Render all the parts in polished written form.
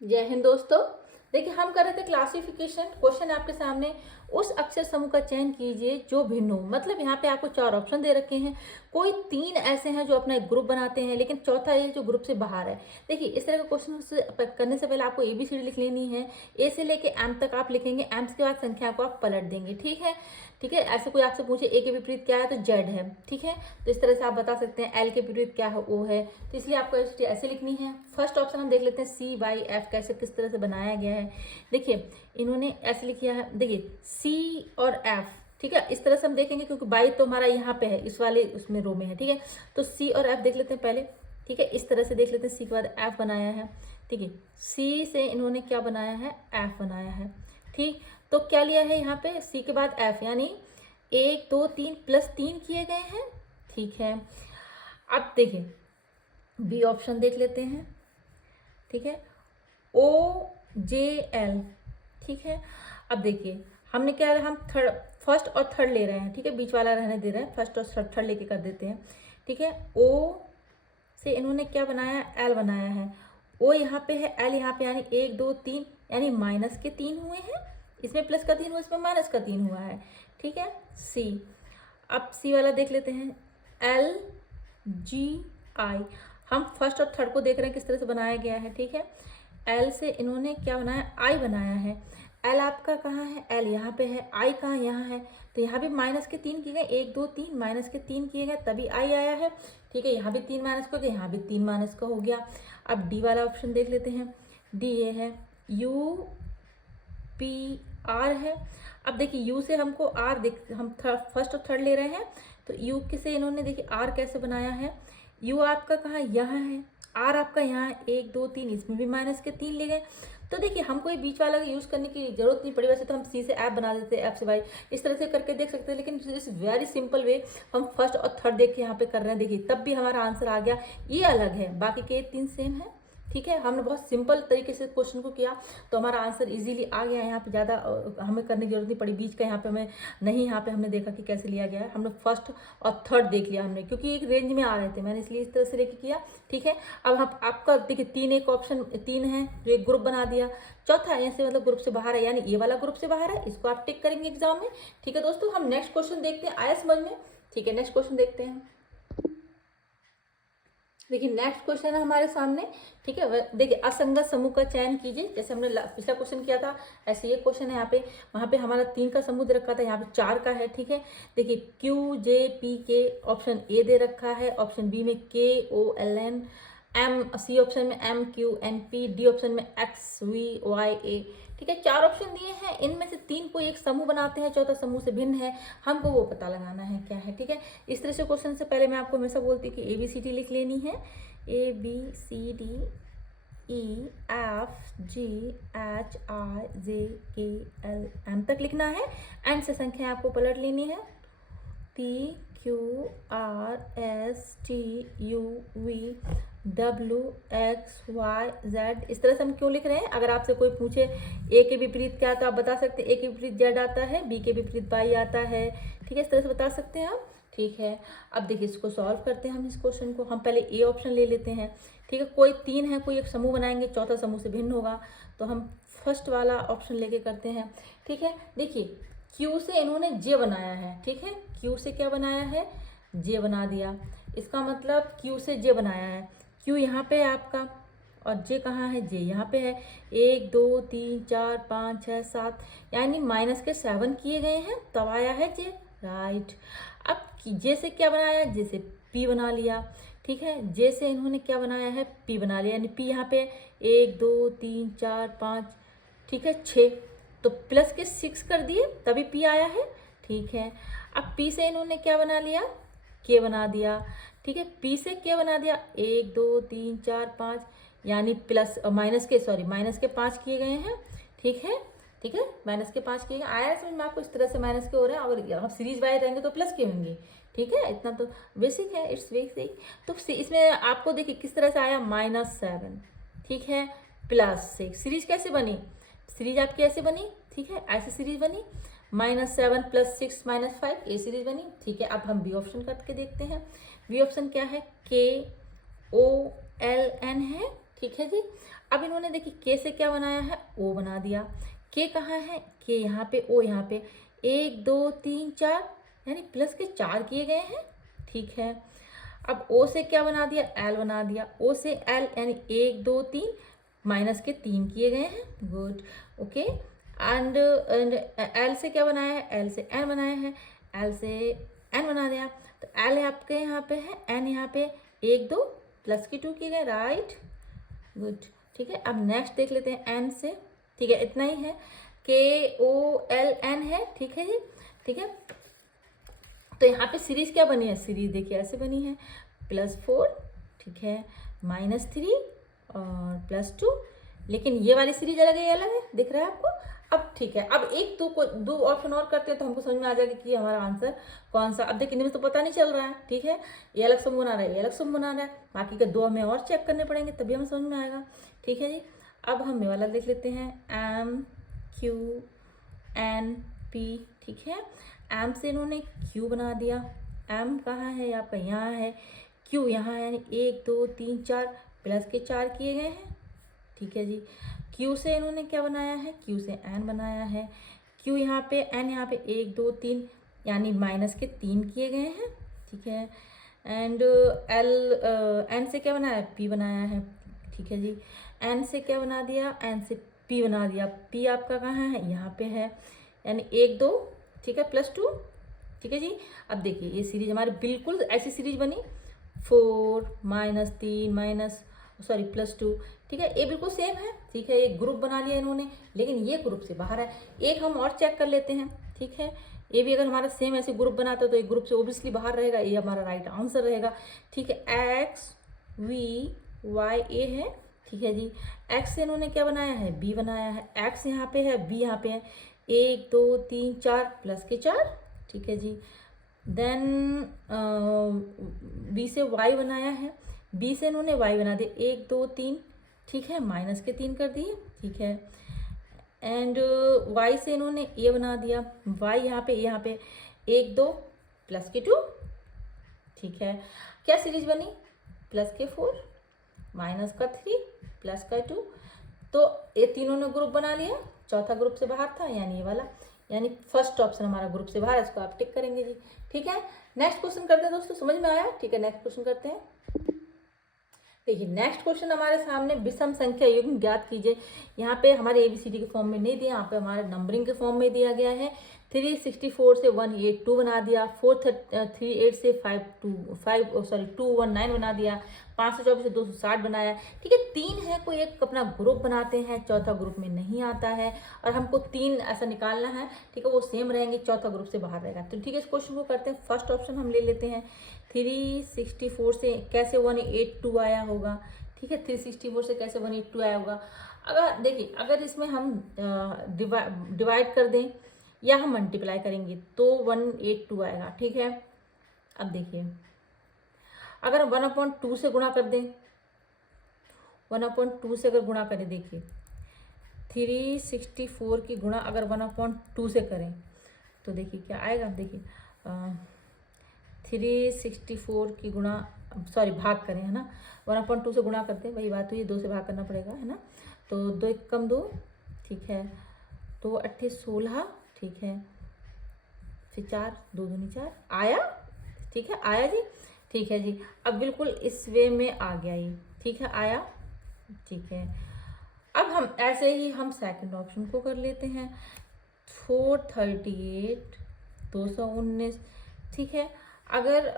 जय हिंद दोस्तों। देखिए हम कर रहे थे क्लासिफिकेशन। क्वेश्चन आपके सामने, उस अक्षर समूह का चयन कीजिए जो भिन्न हो। मतलब यहाँ पे आपको चार ऑप्शन दे रखे हैं, कोई तीन ऐसे हैं जो अपना एक ग्रुप बनाते हैं, लेकिन चौथा है जो ग्रुप से बाहर है। देखिए इस तरह के क्वेश्चन करने से पहले आपको ABCD लिख लेनी है। ए से लेके एम तक आप लिखेंगे, एम के बाद संख्या को आप पलट देंगे। ठीक है, ठीक है। ऐसे कोई आपसे पूछे ए के विपरीत क्या है तो जेड है। ठीक है, तो इस तरह से आप बता सकते हैं एल के विपरीत क्या है ओ है। तो इसलिए आपको ऐसे लिखनी है। फर्स्ट ऑप्शन हम देख लेते हैं CYF कैसे किस तरह से बनाया गया है। देखिए इन्होंने ऐसे लिखा है, देखिए C और F। ठीक है, इस तरह से हम देखेंगे क्योंकि बाई तो हमारा यहाँ पे है, इस वाले उसमें रो में है। ठीक है, तो C और F देख लेते हैं पहले। ठीक है, इस तरह से देख लेते हैं। C के बाद F बनाया है। ठीक है, C से इन्होंने क्या बनाया है, F बनाया है। ठीक, तो क्या लिया है यहाँ पे C के बाद F, यानी 1 2 3 प्लस 3 किए गए हैं। ठीक है, अब देखिए B ऑप्शन देख लेते हैं। ठीक है, OJL। ठीक है, अब देखिए हमने क्या, हम थर्ड, फर्स्ट और थर्ड ले रहे हैं। ठीक है, बीच वाला रहने दे रहे हैं, फर्स्ट और थर्ड लेके कर देते हैं। ठीक है, O से इन्होंने क्या बनाया, L बनाया है। O यहाँ पे है, L यहाँ पे, यानी 1 2 3, यानी माइनस के 3 हुए हैं। इसमें प्लस का 3 हुआ, इसमें माइनस का 3 हुआ है। ठीक है, C। अब C वाला देख लेते हैं, LGI। हम फर्स्ट और थर्ड को देख रहे हैं किस तरह से बनाया गया है। ठीक है, L से इन्होंने क्या बनाया, I बनाया है। L आपका कहाँ है, L यहाँ पे है, I कहाँ, यहाँ है। तो यहाँ भी माइनस के 3 किए गए, 1 2 3 माइनस के 3 किए गए, तभी I आया है। ठीक है, यहाँ भी 3 माइनस का हो गया, यहाँ भी 3 माइनस का हो गया। अब D वाला ऑप्शन देख लेते हैं। D ये है, UPR है। अब देखिए U से हमको R देख, हम फर्स्ट और थर्ड ले रहे हैं, तो U के से इन्होंने देखिए R कैसे बनाया है। U आपका कहाँ, यहाँ है। R आपका यहाँ 1 2 3, इसमें भी माइनस के 3 ले गए। तो देखिए हमको ये बीच वाला यूज़ करने की जरूरत नहीं पड़ी। वैसे तो हम C से F बना देते हैं, F से Y, इस तरह से करके देख सकते हैं, लेकिन इस वेरी सिंपल वे हम फर्स्ट और थर्ड देख के यहाँ पे कर रहे हैं। देखिए तब भी हमारा आंसर आ गया। ये अलग है, बाकी के 3 सेम है। ठीक है, हमने बहुत सिंपल तरीके से क्वेश्चन को किया तो हमारा आंसर इजीली आ गया। यहाँ पे ज़्यादा हमें करने की जरूरत नहीं पड़ी। बीच का यहाँ पे हमें नहीं, यहाँ पे हमने देखा कि कैसे लिया गया है। हमने फर्स्ट और थर्ड देख लिया हमने, क्योंकि एक रेंज में आ रहे थे, मैंने इसलिए इस तरह से लेके किया। ठीक है, अब हम आपका देखिए 3 एक ऑप्शन 3 है जो एक ग्रुप बना दिया। चौथा ऐसे मतलब ग्रुप से बाहर है, यानी ये वाला ग्रुप से बाहर है, इसको आप टिक करेंगे एग्जाम में। ठीक है दोस्तों, हम नेक्स्ट क्वेश्चन देखते हैं। आया समझ में? ठीक है, नेक्स्ट क्वेश्चन देखते हैं। देखिए नेक्स्ट क्वेश्चन है हमारे सामने। ठीक है, देखिए असंगत समूह का चयन कीजिए। जैसे हमने पिछला क्वेश्चन किया था, ऐसे ये क्वेश्चन है। यहाँ पे, वहाँ पे हमारा 3 का समूह दे रखा था, यहाँ पे 4 का है। ठीक है, देखिए QJPK ऑप्शन ए दे रखा है, ऑप्शन बी में KOLN, C ऑप्शन में MQNP, D ऑप्शन में XVYA। ठीक है, 4 ऑप्शन दिए हैं, इनमें से 3 को एक समूह बनाते हैं, चौथा समूह से भिन्न है, हमको वो पता लगाना है क्या है। ठीक है, इस तरह से क्वेश्चन से पहले मैं आपको हमेशा बोलती हूँ कि ABCD लिख लेनी है। ABCDEFGHIJKLM तक लिखना है। एंड से संख्या आपको पलट लेनी है, PQRSTUVWXYZ। इस तरह से हम क्यों लिख रहे हैं, अगर आपसे कोई पूछे ए के विपरीत क्या है तो आप बता सकते हैं ए के विपरीत जेड आता है, बी के विपरीत वाई आता है। ठीक है, इस तरह से बता सकते हैं आप। ठीक है, अब देखिए इसको सॉल्व करते हैं हम। इस क्वेश्चन को हम पहले ए ऑप्शन ले लेते हैं। ठीक है, कोई 3 है, कोई एक समूह बनाएंगे, चौथा समूह से भिन्न होगा, तो हम फर्स्ट वाला ऑप्शन लेके करते हैं। ठीक है, देखिए क्यू से इन्होंने जे बनाया है। ठीक है, क्यू से क्या बनाया है, जे बना दिया। इसका मतलब क्यू से जे बनाया है, क्यू यहाँ पे है आपका, और जे कहाँ है, जे यहाँ पे है। 1 2 3 4 5 6 7, यानी माइनस के 7 किए गए हैं, तब आया है जे। राइट, अब जे से क्या बनाया, जे से पी बना लिया। ठीक है, जे से इन्होंने क्या बनाया है, पी बना लिया, यानी पी यहाँ पे 1 2 3 4 5, ठीक है 6, तो प्लस के 6 कर दिए तभी पी आया है। ठीक है, अब पी से इन्होंने क्या बना लिया, के बना दिया। ठीक है, पी से के बना दिया, 1 2 3 4 5, यानी प्लस माइनस के, सॉरी माइनस के 5 किए गए हैं। ठीक है, ठीक है, माइनस के 5 किए गए। आया समझ में आपको? इस तरह से माइनस के हो रहे हैं, अगर हम सीरीज वाइज रहेंगे तो प्लस के होंगे। ठीक है, इतना तो बेसिक है, इट्स बेसिक। तो इसमें आपको देखिए किस तरह से आया, -7। ठीक है, +6। सीरीज कैसे बनी, सीरीज आपकी ऐसे बनी। ठीक है, ऐसे सीरीज बनी, -7 + 6 -5, ये सीरीज बनी। ठीक है, अब हम बी ऑप्शन करके देखते हैं। बी ऑप्शन क्या है, KOLN है। ठीक है जी। अब इन्होंने देखिए के से क्या बनाया है, ओ बना दिया। के कहाँ है, के यहाँ पे, ओ यहाँ पे, 1 2 3 4 यानी प्लस के 4 किए गए हैं, ठीक है। अब ओ से क्या बना दिया, एल बना दिया। ओ से एल यानी 1 2 3 माइनस के 3 किए गए हैं, गुड, ओके। एंड एल से क्या बनाया है, एल से एन बनाया है, एल से एन बना दिया। तो एल आपके यहाँ पे है, एन यहाँ पे 1 2 प्लस की 2 किए गए, राइट, गुड, ठीक है। अब नेक्स्ट देख लेते हैं एन से, ठीक है, इतना ही है, के ओ एल एन है, ठीक है जी, ठीक है। तो यहाँ पे सीरीज क्या बनी है, सीरीज देखिए ऐसे बनी है, +4, ठीक है, -3 और +2, लेकिन ये वाली सीरीज अलग है, ये अलग है, दिख रहा है आपको। अब ठीक है, अब एक दो ऑप्शन और करते हैं तो हमको समझ में आ जाएगा कि हमारा आंसर कौन सा। अब देखिए इनमें तो पता नहीं चल रहा है, ठीक है, ये अलग सम बना रहा है, ये अलग सम बना रहा है, बाकी के दो हमें और चेक करने पड़ेंगे तभी हमें समझ में आएगा, ठीक है जी। अब हम ये वाला देख लेते हैं, MQNP, ठीक है। एम से इन्होंने क्यू बना दिया, एम कहाँ है आपका, यहाँ है, क्यू यहाँ है, यानी 1 2 3 4 प्लस के 4 किए गए हैं, ठीक है जी। क्यू से इन्होंने क्या बनाया है, क्यू से एन बनाया है, क्यू यहाँ पे, एन यहाँ पे 1 2 3 यानी माइनस के 3 किए गए हैं, ठीक है। एंड एल एन से क्या बनाया है, पी बनाया है, ठीक है जी। एन से क्या बना दिया, एन से पी बना दिया, पी आपका कहाँ है, यहाँ पे है, यानी 1 2, ठीक है, +2, ठीक है जी। अब देखिए ये सीरीज हमारी बिल्कुल ऐसी सीरीज बनी, 4 -3 +2, ठीक है, ये बिल्कुल सेम है, ठीक है। ये ग्रुप बना लिया इन्होंने, लेकिन ये ग्रुप से बाहर है। एक हम और चेक कर लेते हैं, ठीक है, ये भी अगर हमारा सेम ऐसे ग्रुप बनाता है तो एक ग्रुप से ओबियसली बाहर रहेगा, ये हमारा राइट आंसर रहेगा, ठीक है। XVYA है, ठीक है जी। एक्स से इन्होंने क्या बनाया है, बी बनाया है, एक्स यहाँ पे है, बी यहाँ पे है, 1 2 3 4 प्लस के 4, ठीक है जी। देन बी से वाई बनाया है, बी से इन्होंने वाई बना दिया, 1 2 3, ठीक है, माइनस के 3 कर दिए, ठीक है। एंड वाई से इन्होंने ए बना दिया, वाई यहाँ पे 1 2 प्लस के 2, ठीक है। क्या सीरीज बनी, प्लस के 4 माइनस का 3 प्लस का 2, तो ये तीनों ने ग्रुप बना लिया, चौथा ग्रुप से बाहर था यानी ये वाला, यानी फर्स्ट ऑप्शन हमारा ग्रुप से बाहर है, इसको आप टिक करेंगे जी, ठीक है। नेक्स्ट क्वेश्चन करते हैं दोस्तों, समझ में आया, ठीक है, नेक्स्ट क्वेश्चन करते हैं। देखिए नेक्स्ट क्वेश्चन हमारे सामने, विषम संख्या युग्म ज्ञात कीजिए। यहाँ पे हमारे ABCD के फॉर्म में नहीं दिया, यहाँ पे हमारे नंबरिंग के फॉर्म में दिया गया है। 364 से 182 बना दिया, 438 से 219 बना दिया, 524 से 260 बनाया, ठीक है। तीन है, कोई एक अपना ग्रुप बनाते हैं, चौथा ग्रुप में नहीं आता है, और हमको 3 ऐसा निकालना है, ठीक है, वो सेम रहेंगे, चौथा ग्रुप से बाहर रहेगा। तो ठीक है, इस क्वेश्चन को करते हैं। फर्स्ट ऑप्शन हम ले लेते हैं, 364 से कैसे 182 आया होगा, ठीक है, 364 से कैसे 182 आया होगा। अगर देखिए, अगर इसमें हम डिवाइड कर दें या हम मल्टीप्लाई करेंगे तो 182 आएगा, ठीक है। अब देखिए, अगर 1/2 से गुणा कर दें, 1/2 से अगर गुणा करें, देखिए 364 की गुणा अगर 1/2 से करें तो देखिए क्या आएगा। देखिए 364 की गुणा, सॉरी भाग करें, है ना, 1/2 से गुणा करते हैं, वही बात हुई, 2 से भाग करना पड़ेगा, है ना। तो 2 1 कम 2, ठीक है, 2 8 16, ठीक है, फिर 4 2 दूनी 4 आया, ठीक है, आया जी, ठीक है जी। अब बिल्कुल इस वे में आ गया ये, ठीक है, आया, ठीक है। अब हम ऐसे ही हम सेकंड ऑप्शन को कर लेते हैं, 438 219, ठीक है। अगर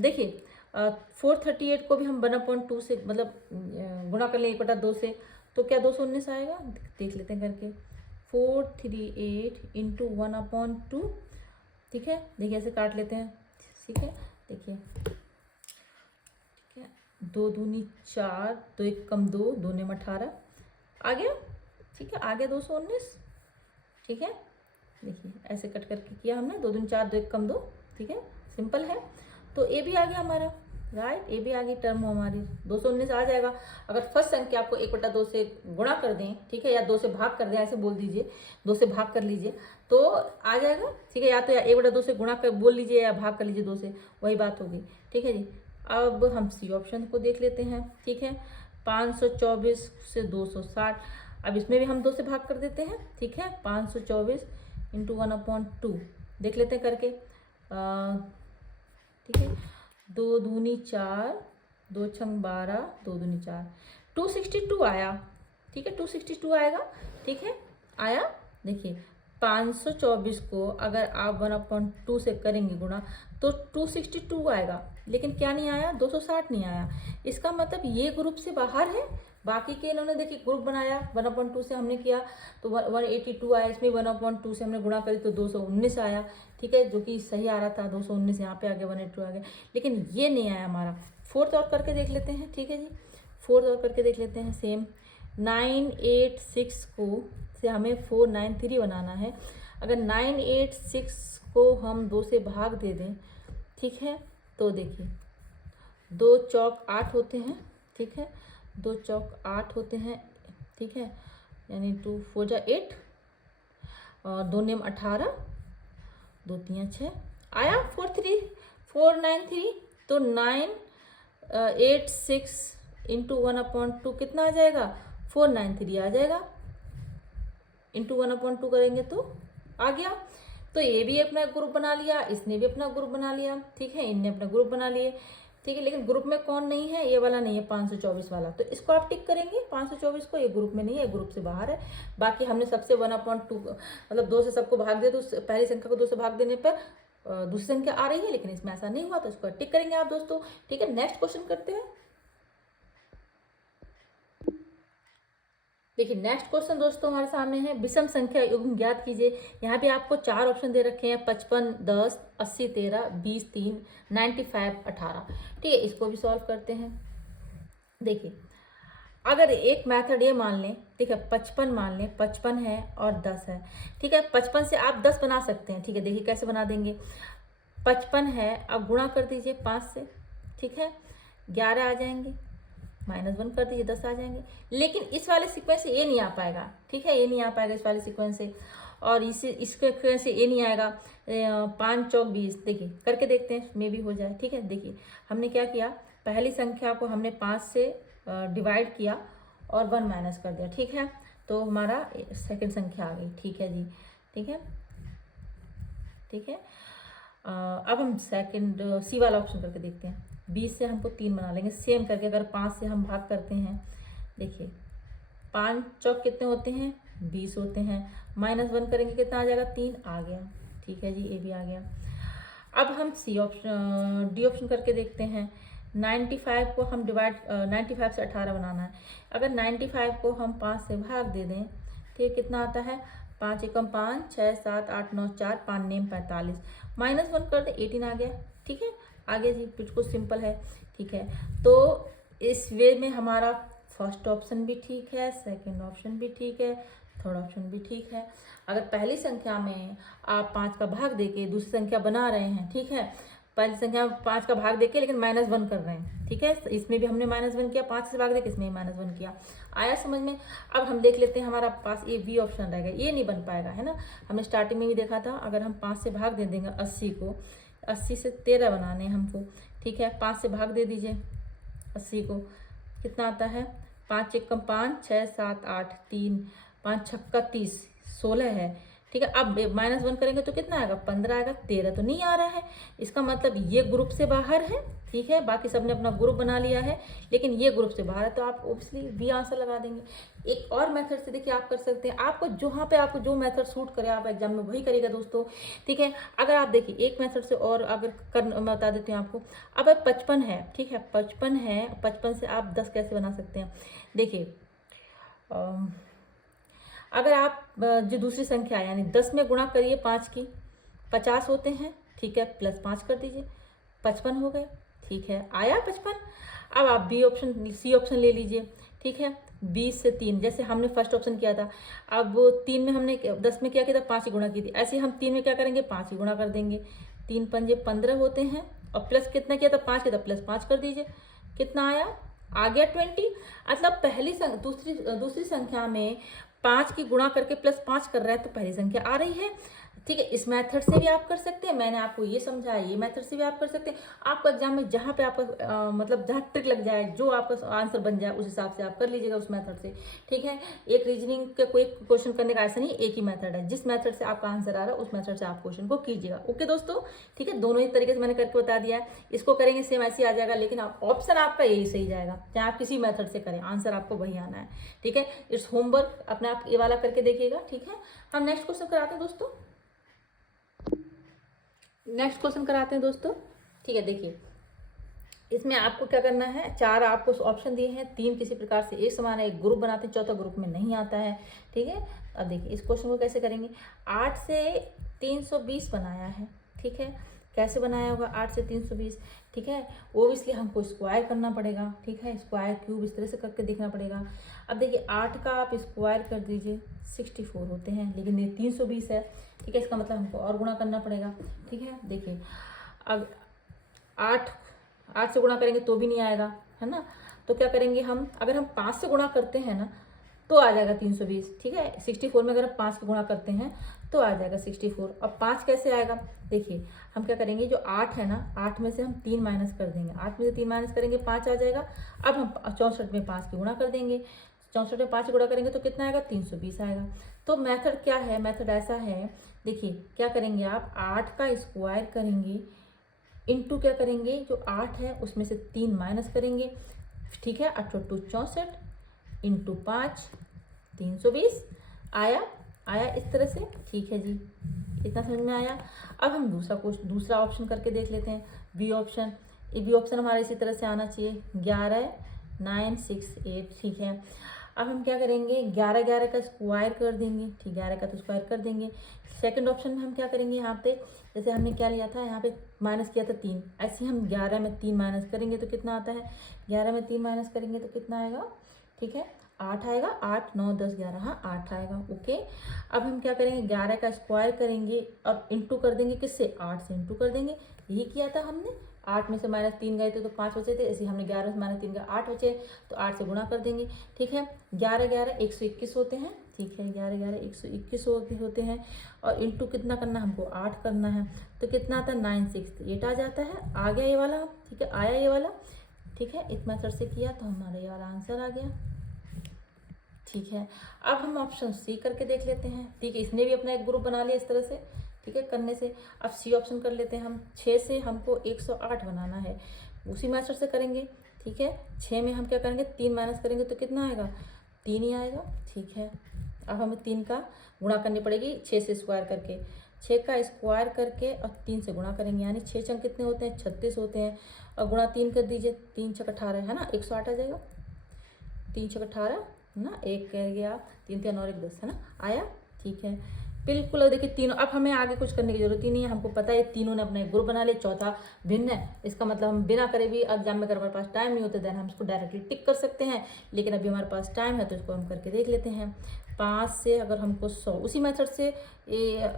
देखिए 438 को भी हम 1/2 से मतलब गुणा कर लें 1/2 से, तो क्या 219 आएगा, देख लेते हैं करके। 438 इंटू 1/2, ठीक है, देखिए ऐसे काट लेते हैं, ठीक है, देखिए, ठीक है, 2 दूनी 4, 2 1 कम 2, 2 ने 18 आ गया, ठीक है, आ गया 219, ठीक है। देखिए ऐसे कट करके किया हमने, 2 दूनी 4, 2 1 कम 2, ठीक है, सिंपल है। तो ए भी आ गया हमारा, राइट, ए भी आ गई टर्म हमारी, 219 आ जाएगा। अगर फर्स्ट संख्या आपको 1/2 से गुणा कर दें, ठीक है, या 2 से भाग कर दें, ऐसे बोल दीजिए, 2 से भाग कर लीजिए तो आ जाएगा, ठीक है, या तो 1/2 से गुणा कर बोल लीजिए या भाग कर लीजिए 2 से, वही बात होगी, ठीक है जी। अब हम सी ऑप्शन को देख लेते हैं, ठीक है। 524 से 260, अब इसमें भी हम 2 से भाग कर देते हैं, ठीक है। 524 इंटू 1/2 देख लेते हैं करके, ठीक है। 2 दूनी 4, 2 छंग 12, 2 दूनी 4, 262 आया, ठीक है। 262 आएगा, ठीक है, आया। देखिए 524 को अगर आप 1/2 से करेंगे गुणा तो 262 आएगा, लेकिन क्या नहीं आया, 260 नहीं आया। इसका मतलब ये ग्रुप से बाहर है। बाकी के इन्होंने देखिए ग्रुप बनाया, 1/2 से हमने किया तो 182 आया, इसमें 1/2 से हमने गुणा करी तो 219 आया, ठीक है, जो कि सही आ रहा था। 219 यहाँ पे आ गया, 182 आ गया, लेकिन ये नहीं आया हमारा। फोर्थ और करके देख लेते हैं, ठीक है जी। फोर्थ और करके देख लेते हैं। सेम 986 को से हमें 493 बनाना है। अगर 986 को हम 2 से भाग दे दें, ठीक है, तो देखिए 2 चौक 8 होते हैं, ठीक है, 2 चौक 8 होते हैं, ठीक है, यानी 2 4 जा 8 और 2 नेम 18, 2 3 6 आया 493। तो 986 इंटू 1/2 कितना आ जाएगा, 493 आ जाएगा। इंटू 1/2 करेंगे तो आ गया। तो ये भी अपना ग्रुप बना लिया, इसने भी अपना ग्रुप बना लिया, ठीक है, इनने अपना ग्रुप बना लिए, ठीक है। लेकिन ग्रुप में कौन नहीं है, ये वाला नहीं है, 524 वाला, तो इसको आप टिक करेंगे। 524 को, ये ग्रुप में नहीं है, ग्रुप से बाहर है। बाकी हमने सबसे 1/2 मतलब 2 से सबको भाग दिया, तो पहली संख्या को 2 से भाग देने पर दूसरी संख्या आ रही है, लेकिन इसमें ऐसा नहीं हुआ, तो इसको टिक करेंगे आप दोस्तों, ठीक है। नेक्स्ट क्वेश्चन करते हैं। देखिए नेक्स्ट क्वेश्चन दोस्तों हमारे सामने है, विषम संख्या युग्म ज्ञात कीजिए। यहाँ पे आपको 4 ऑप्शन दे रखे हैं, 55 10, 80 13, 20 3, 95 18, ठीक है। इसको भी सॉल्व करते हैं। देखिए अगर एक मेथड ये मान लें, ठीक है, 55 मान लें, 55 है और 10 है, ठीक है। 55 से आप 10 बना सकते हैं, ठीक है। देखिए कैसे बना देंगे, 55 है, आप गुणा कर दीजिए 5 से, ठीक है, 11 आ जाएंगे, -1 कर दीजिए, 10 आ जाएंगे। लेकिन इस वाले सीक्वेंस से ये नहीं आ पाएगा, ठीक है, ये नहीं आ पाएगा इस वाले सीक्वेंस से, और इसके सीक्वेंस से ये नहीं आएगा। 5 चौक 20, देखिए करके देखते हैं, मे भी हो जाए, ठीक है। देखिए हमने क्या किया, पहली संख्या को हमने 5 से डिवाइड किया और 1 माइनस कर दिया, ठीक है, तो हमारा सेकंड संख्या आ गई, ठीक है जी, ठीक है, ठीक है। अब हम सेकंड सी वाला ऑप्शन करके देखते हैं। 20 से हमको 3 बना लेंगे, सेम करके अगर 5 से हम भाग करते हैं, देखिए 5 चौक कितने होते हैं, 20 होते हैं, -1 करेंगे कितना आ जाएगा, 3 आ गया, ठीक है जी, ये भी आ गया। अब हम सी ऑप्शन डी ऑप्शन करके देखते हैं। 95 को हम 95 से 18 बनाना है। अगर 95 को हम 5 से भाग दे दें, ठीक, कितना आता है, 5 एकम 5, 6 7 8 9 4, 5 नेम 45, -1 कर दे, 18 आ गया, ठीक है, आगे जी बिल्कुल सिंपल है, ठीक है। तो इस वे में हमारा फर्स्ट ऑप्शन भी ठीक है, सेकंड ऑप्शन भी ठीक है, थर्ड ऑप्शन भी ठीक है। अगर पहली संख्या में आप 5 का भाग देके दूसरी संख्या बना रहे हैं, ठीक है, पहली संख्या में 5 का भाग देके लेकिन -1 कर रहे हैं, ठीक है, इसमें भी हमने -1 किया, 5 से भाग देके इसमें -1 किया, आया समझ में। अब हम देख लेते हैं, हमारा पास ये बी ऑप्शन रहेगा, ये नहीं बन पाएगा, है ना। हमने स्टार्टिंग में भी देखा था, अगर हम 5 से भाग दे देंगे 80 को, 80 से 13 बनाने हैं हमको, ठीक है, 5 से भाग दे दीजिए 80 को, कितना आता है, 5 एकम 5, 6 7 8 3, 5 छक्का 30, 16 है, ठीक है। अब -1 करेंगे तो कितना आएगा, 15 आएगा, 13 तो नहीं आ रहा है। इसका मतलब ये ग्रुप से बाहर है, ठीक है, बाकी सब ने अपना ग्रुप बना लिया है, लेकिन ये ग्रुप से बाहर है, तो आप ऑब्वियसली बी आंसर लगा देंगे। एक और मेथड से देखिए आप कर सकते हैं, आपको जहाँ पे आपको जो मेथड सूट करे आप एग्जाम में वही करिएगा दोस्तों, ठीक है। अगर आप देखिए एक मेथड से और अगर मैं बता देती हूँ आपको। अब 55 है, ठीक है, 55 है, 55 से आप 10 कैसे बना सकते हैं, देखिए अगर आप जो दूसरी संख्या है यानी 10 में गुणा करिए 5 की, 50 होते हैं, ठीक है, +5 कर दीजिए, 55 हो गए, ठीक है, आया 55। अब आप बी ऑप्शन सी ऑप्शन ले लीजिए, ठीक है, 20 से 3, जैसे हमने फर्स्ट ऑप्शन किया था। अब 3 में हमने 10 में क्या किया था, 5 की गुणा की थी, ऐसे हम 3 में क्या करेंगे, 5 की गुणा कर देंगे, 3 पंजे 15 होते हैं, और प्लस कितना किया था, 5 किया था, +5 कर दीजिए, कितना आया, आ गया 20। मतलब पहली दूसरी संख्या में 5 की गुणा करके +5 कर रहा है, तो पहली संख्या आ रही है। ठीक है, इस मेथड से भी आप कर सकते हैं, मैंने आपको ये समझाया, ये मेथड से भी आप कर सकते हैं। आपको एग्जाम में जहाँ पे आपका मतलब जहाँ ट्रिक लग जाए, जो आपका आंसर बन जाए, उस हिसाब से आप कर लीजिएगा उस मेथड से। ठीक है, एक रीजनिंग का कोई क्वेश्चन करने का ऐसा नहीं, एक ही मेथड है, जिस मेथड से आपका आंसर आ रहा है उस मेथड से आप क्वेश्चन को कीजिएगा। ओके दोस्तों, ठीक है, दोनों ही तरीके से मैंने करके बता दिया है। इसको करेंगे सेम ऐसे ही आ जाएगा, लेकिन ऑप्शन आपका यही सही जाएगा, चाहे आप किसी मेथड से करें, आंसर आपको वही आना है। ठीक है, इट्स होमवर्क, अपने आप ये वाला करके देखिएगा। ठीक है, हम नेक्स्ट क्वेश्चन कराते हैं दोस्तों। नेक्स्ट क्वेश्चन कराते हैं दोस्तों। ठीक है, देखिए इसमें आपको क्या करना है, 4 आपको ऑप्शन दिए हैं, 3 किसी प्रकार से एक समान है, एक ग्रुप बनाते हैं, चौथा ग्रुप में नहीं आता है। ठीक है, अब देखिए इस क्वेश्चन को कैसे करेंगे। 8 से 320 बनाया है। ठीक है, कैसे बनाया होगा 8 से 320। ठीक है, ओबियसली हमको स्क्वायर करना पड़ेगा। ठीक है, स्क्वायर क्यूब इस तरह से करके देखना पड़ेगा। अब देखिए 8 का आप स्क्वायर कर दीजिए, 64 होते हैं, लेकिन ये 320 है। ठीक है, इसका मतलब हमको और गुणा करना पड़ेगा। ठीक है, देखिए अब 8 से गुणा करेंगे तो भी नहीं आएगा, है ना। तो क्या करेंगे हम, अगर हम 5 से गुणा करते हैं ना तो आ जाएगा 320। ठीक है, 64 में अगर हम 5 से गुणा करते हैं तो आ जाएगा 64। अब 5 कैसे आएगा, देखिए हम क्या करेंगे, जो 8 है ना, 8 में से हम 3 माइनस कर देंगे, 8 में से 3 माइनस करेंगे 5 आ जाएगा। अब हम 64 में 5 की गुणा कर देंगे, 64 में 5 गुणा करेंगे तो कितना आएगा, 320 आएगा। तो मेथड क्या है, मेथड ऐसा है, देखिए क्या करेंगे आप, 8 का स्क्वायर करेंगे, इनटू क्या करेंगे, जो 8 है उसमें से 3 माइनस करेंगे। ठीक है, 8 2 64 इंटू 5 320 आया इस तरह से। ठीक है जी, इतना समझ में आया। अब हम दूसरा ऑप्शन करके देख लेते हैं, बी ऑप्शन। ये बी ऑप्शन हमारा इसी तरह से आना चाहिए, 11 9 6 8। ठीक है, अब हम क्या करेंगे, 11 का स्क्वायर कर देंगे। ठीक, 11 का तो स्क्वायर कर देंगे। सेकंड ऑप्शन में हम क्या करेंगे, यहाँ पे जैसे हमने क्या लिया था, यहाँ पे माइनस किया था 3, ऐसे ही हम 11 में 3 माइनस करेंगे तो कितना आता है, 11 में 3 माइनस करेंगे तो कितना आएगा, ठीक है 8 आएगा, 8 9 10 11, हाँ 8 आएगा। ओके, अब हम क्या करेंगे, 11 का स्क्वायर करेंगे और इंटू कर देंगे, किससे, 8 से इंटू कर देंगे। यही किया था हमने, 8 में से माइनस 3 गए थे तो 5 बचे थे, ऐसे हमने 11 से माइनस 3 गए 8 बचे, तो 8 से गुणा कर देंगे। ठीक है, 11 11 121 होते हैं। ठीक है, 11 11 121 होते हैं, और इंटू कितना करना, हमको 8 करना है, तो कितना आता है 9 6 8 आ जाता है। आ गया ये वाला, ठीक है, आया ये वाला। ठीक है, इस मेथड से किया तो हमारा ये वाला आंसर आ गया। ठीक है, अब हम ऑप्शन सी करके देख लेते हैं। ठीक है, इसने भी अपना एक ग्रुप बना लिया इस तरह से। ठीक है, करने से अब सी ऑप्शन कर लेते हैं हम। 6 से हमको 108 बनाना है, उसी मेथड से करेंगे। ठीक है, 6 में हम क्या करेंगे, 3 माइनस करेंगे तो कितना आएगा, 3 ही आएगा। ठीक है, अब हमें 3 का गुणा करनी पड़ेगी 6 से स्क्वायर करके, 6 का स्क्वायर करके और 3 से गुणा करेंगे, यानी 6 चंग कितने होते हैं, 36 होते हैं, और गुणा 3 कर दीजिए, 3 छक 18 है ना, 108 आ जाएगा। 3 छक 18 है ना, 1 कह गया, 3 3 और 1 10 है ना, आया। ठीक है, बिल्कुल। देखिए तीनों, अब हमें आगे कुछ करने की जरूरत ही नहीं है, हमको पता है तीनों ने अपना एक ग्रुप बना लिया, चौथा भिन्न है। इसका मतलब हम बिना करे भी एग्जाम में, अगर हमारे पास टाइम नहीं होता देन हम इसको डायरेक्टली टिक कर सकते हैं, लेकिन अभी हमारे पास टाइम है तो इसको हम करके देख लेते हैं। 5 से अगर हमको 100, उसी मेथड से ये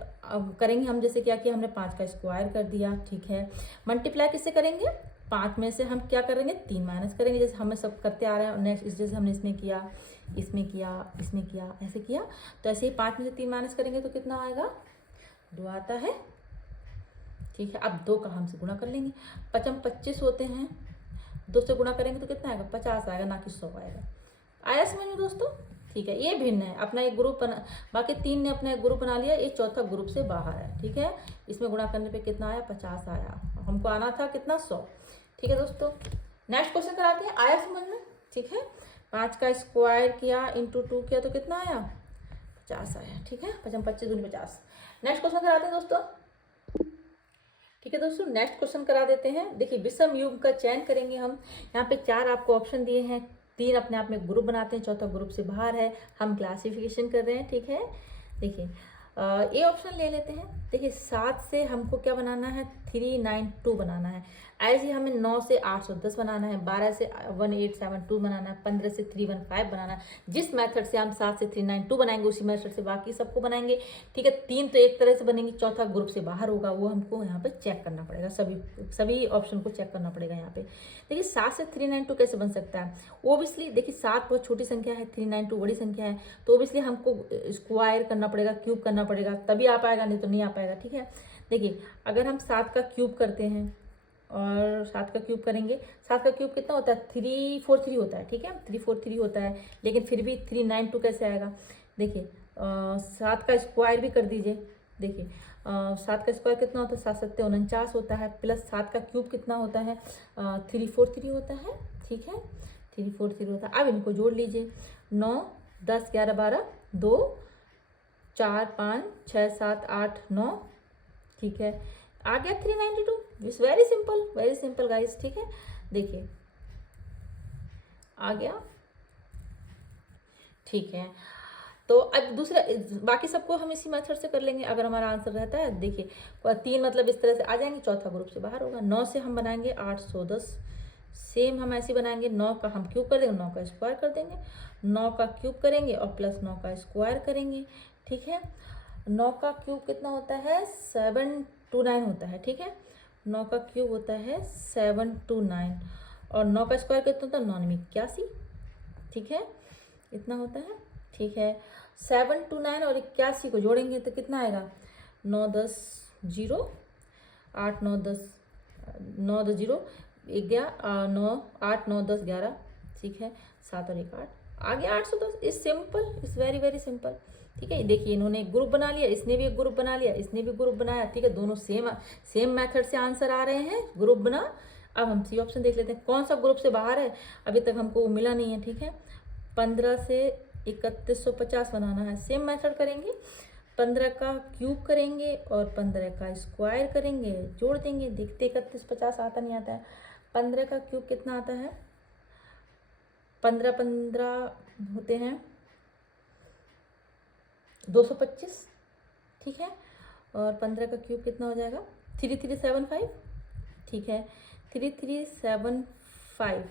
करेंगे हम, जैसे क्या किया हमने, 5 का स्क्वायर कर दिया। ठीक है, मल्टीप्लाई किससे करेंगे, 5 में से हम क्या करेंगे, 3 माइनस करेंगे, जैसे हमें सब करते आ रहे हैं। नेक्स्ट जैसे हमने इसमें किया, इसमें किया, इसमें किया, ऐसे किया, तो ऐसे ही 5 में से 3 माइनस करेंगे तो कितना आएगा, 2 आता है। ठीक है, अब 2 का हमसे गुणा कर लेंगे, 5 25 होते हैं, 2 से गुणा करेंगे तो कितना आएगा, 50 आएगा, ना कि 100 आएगा। आया समझ में दोस्तों। ठीक है, ये भिन्न है, अपना एक ग्रुप बना, बाकी 3 ने अपना एक ग्रुप बना लिया, ये चौथा ग्रुप से बाहर है। ठीक है, इसमें गुणा करने पे कितना आया, 50 आया, हमको आना था कितना, 100। ठीक है दोस्तों, नेक्स्ट क्वेश्चन कराते हैं, आया समझ में। ठीक है, 5 का स्क्वायर किया, इंटू 2 किया तो कितना आया, 50 आया। ठीक है, 5 25 दूनी 50। नेक्स्ट क्वेश्चन कराते हैं दोस्तों। ठीक है दोस्तों, नेक्स्ट क्वेश्चन करा देते हैं। देखिए विषम युग्म का चयन करेंगे हम, यहाँ पे 4 आपको ऑप्शन दिए हैं, 3 अपने आप में ग्रुप बनाते हैं, चौथा ग्रुप से बाहर है, हम क्लासिफिकेशन कर रहे हैं। ठीक है, देखिए ए ऑप्शन ले लेते हैं। देखिए 7 से हमको क्या बनाना है, 392 बनाना है। ऐसे ही हमें 9 से 810 बनाना है, 12 से 1872 बनाना है, 15 से 315 बनाना है। जिस मेथड से हम 7 से 392 बनाएंगे उसी मेथड से बाकी सबको बनाएंगे, ठीक है। 3 तो एक तरह से बनेंगे, चौथा ग्रुप से बाहर होगा, वो हमको यहाँ पे चेक करना पड़ेगा, सभी ऑप्शन को चेक करना पड़ेगा यहाँ पे। देखिए 7 से 392 कैसे बन सकता है, ओबियसली देखिए 7 बहुत छोटी संख्या है, 392 बड़ी संख्या है, तो ओबियसली हमको स्क्वायर करना पड़ेगा, क्यूब करना पड़ेगा, तभी आ पाएगा, नहीं तो नहीं आ पाएगा, ठीक है। देखिए अगर हम 7 का क्यूब करते हैं और 7 का क्यूब करेंगे, 7 का क्यूब कितना होता है, 343 होता है, ठीक है, 343 होता है, लेकिन फिर भी 392 कैसे आएगा। देखिए 7 का स्क्वायर भी कर दीजिए, देखिए 7 का स्क्वायर कितना होता है, 7 7 49 होता है, प्लस 7 का क्यूब कितना होता है, 343 होता है, ठीक है, 343 होता है। अब इनको जोड़ लीजिए, 9 10 11 12 2 4 5 6 7 8 9, ठीक है, आ गया 392। इट्स वेरी सिंपल गाइस, ठीक है। देखिए आ गया, ठीक है। तो अब दूसरा, बाकी सबको हम इसी मेथड से कर लेंगे अगर हमारा आंसर रहता है। देखिए 3 मतलब इस तरह से आ जाएंगे, चौथा ग्रुप से बाहर होगा। 9 से हम बनाएंगे 810, सेम हम ऐसे बनाएंगे, 9 का हम क्यूब कर देंगे, 9 का स्क्वायर कर देंगे, 9 का क्यूब करेंगे और प्लस 9 का स्क्वायर करेंगे, ठीक है। 9 का क्यूब कितना होता है, 729 होता है, ठीक है। 9 का क्यूब होता है 729 और 9 का स्क्वायर कितना होता है, 981, ठीक है, इतना होता है, ठीक है। 729 और 81 को जोड़ेंगे तो कितना आएगा, 9 10 0 8 9 10 9 10 0 9 8 9 10 11, ठीक है, 7 और 1 8, आ गया 810। इस सिंपल, इस वेरी सिंपल, ठीक है। देखिए इन्होंने एक ग्रुप बना लिया, इसने भी एक ग्रुप बना लिया, इसने भी ग्रुप बनाया, ठीक है, दोनों सेम मेथड से आंसर आ रहे हैं, ग्रुप बना। अब हम सी ऑप्शन देख लेते हैं, कौन सा ग्रुप से बाहर है, अभी तक हमको मिला नहीं है, ठीक है। 15 से 3150 बनाना है, सेम मेथड करेंगे, 15 का क्यूब करेंगे और 15 का स्क्वायर करेंगे, जोड़ देंगे, देखते 3150 आता नहीं आता है। 15 का क्यूब कितना आता है, 15 15 होते हैं 225, ठीक है, और 15 का क्यूब कितना हो जाएगा, 3375, ठीक है, 3375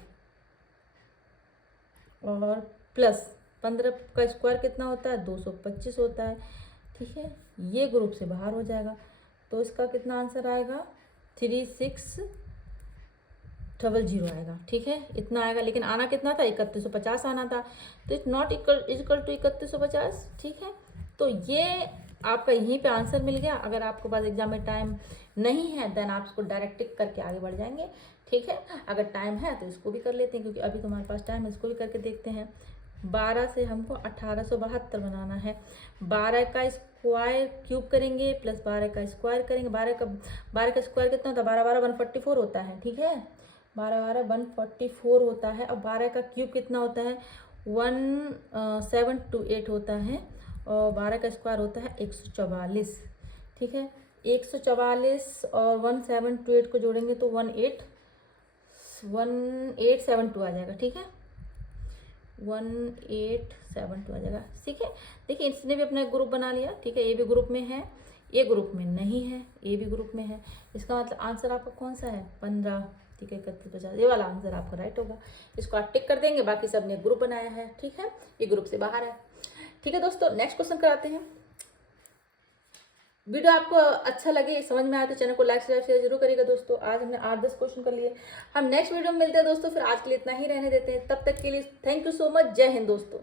और प्लस 15 का स्क्वायर कितना होता है, 225 होता है, ठीक है। ये ग्रुप से बाहर हो जाएगा, तो इसका कितना आंसर आएगा, 3600 आएगा, ठीक है, इतना आएगा। लेकिन आना कितना था, 3150 आना था, तो इट्स नॉट इक्वल टू 3150, ठीक है। तो ये आपका यहीं पे आंसर मिल गया। अगर आपके पास एग्जाम में टाइम नहीं है देन आप इसको डायरेक्ट टिक करके आगे बढ़ जाएंगे, ठीक है। अगर टाइम है तो इसको भी कर लेते हैं, क्योंकि अभी तुम्हारे पास टाइम है, इसको भी करके देखते हैं। 12 से हमको 1872 बनाना है, 12 का स्क्वायर क्यूब करेंगे प्लस 12 का स्क्वायर करेंगे, 12 का स्क्वायर कितना होता है, 12 12 144 होता है, ठीक है, 12 12 144 होता है। अब 12 का क्यूब कितना होता है, 1728 होता है, और 12 का स्क्वायर होता है 144, ठीक है। 144 और 1728 को जोड़ेंगे तो 1872 आ जाएगा, ठीक है, 1872 आ जाएगा, ठीक है। देखिए इसने भी अपना ग्रुप बना लिया, ठीक है, ये भी ग्रुप में है, ये ग्रुप में नहीं है, ये भी ग्रुप में है, इसका मतलब आंसर आपका कौन सा है, 15, ठीक है, 3150, ये वाला आंसर आपका राइट होगा। इसको आप टिक कर देंगे, बाकी सब ने ग्रुप बनाया है, ठीक है, ये ग्रुप से बाहर है, ठीक है। दोस्तों नेक्स्ट क्वेश्चन कराते हैं। वीडियो आपको अच्छा लगे, समझ में आए तो चैनल को लाइक शेयर जरूर करिएगा दोस्तों। आज हमने 8-10 क्वेश्चन कर लिए, हम नेक्स्ट वीडियो में मिलते हैं दोस्तों। फिर आज के लिए इतना ही रहने देते हैं, तब तक के लिए थैंक यू सो मच, जय हिंद दोस्तों।